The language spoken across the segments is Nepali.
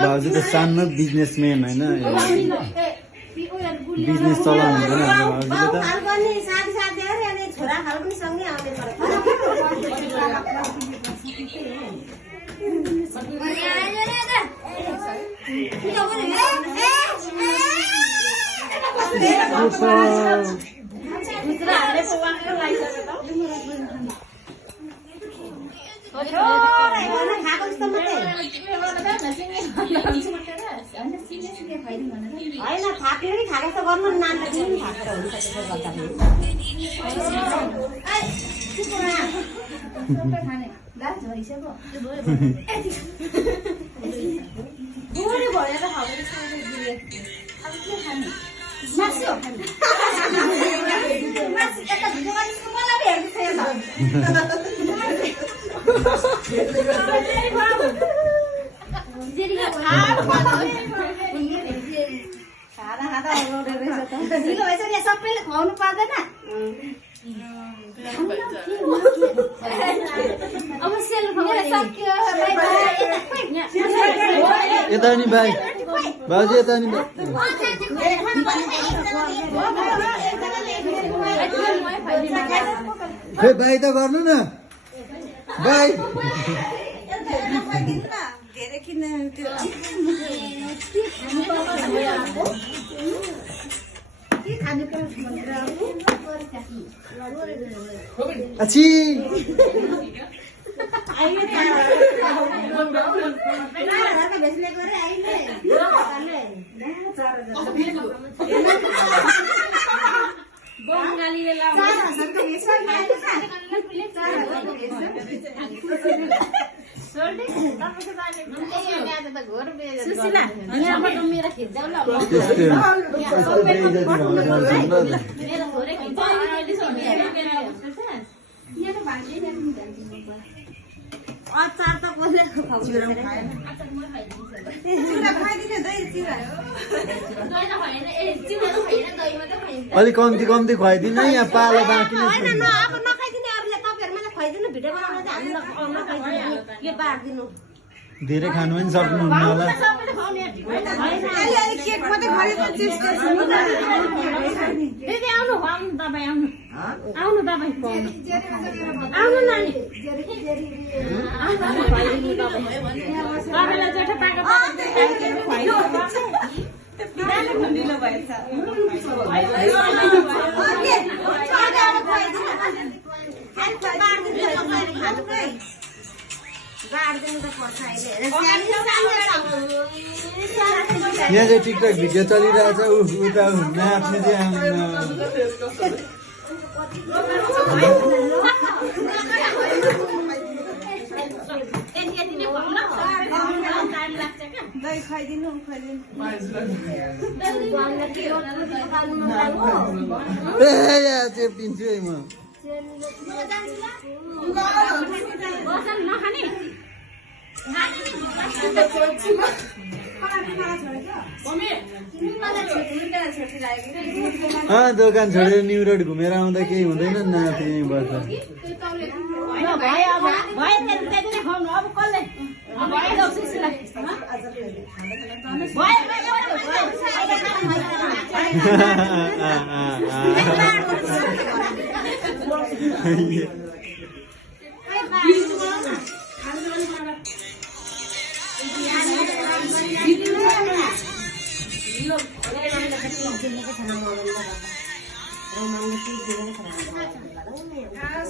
भाउजू त सानो बिजनेसम्यान होइन बिजनेस चलाउनु हुँदैन भाउजूले सबैले खुवाउनु पर्दैन यता नि भाइ भाउजू यता नि खै भाइ त गर्नु न भाइ अच्छी अलिक कम्ती कम्ती खुवाइदिनु यहाँ पालो बाँकी धेरै खानु पनि सक्नुहुन्न होला यहाँ चाहिँ टिकटक भिडियो चलिरहेछ उता नाच्ने चाहिँ चेप्टिन्छु है म दोकान छोडेर न्यू रोड घुमेर आउँदा केही हुँदैन नाति यहीँबाट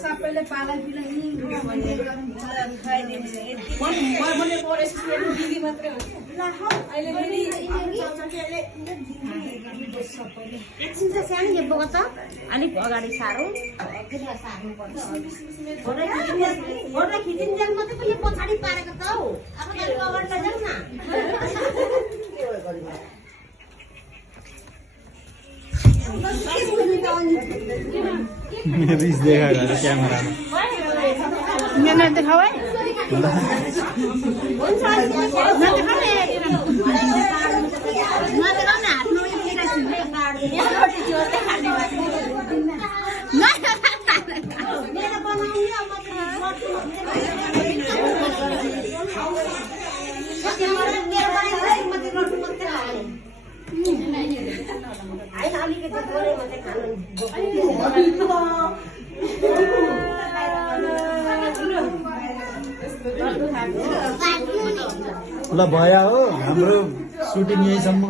सबैले पाला पिला अलिक अगाडि साह्रो फोटो खिचिन्जेल मात्रै पनि पछाडि पारेको त हौ अब अगाडि लैजाऊ न रिस देखाएको क्यामेरामा मैंने दिखाओ है अब म चाहिँ गर्छु मात्रै गर्छु मात्रै खाने होइन अलिकति थोरै मात्रै ल भयो हो हाम्रो सुटिङ यहीसम्म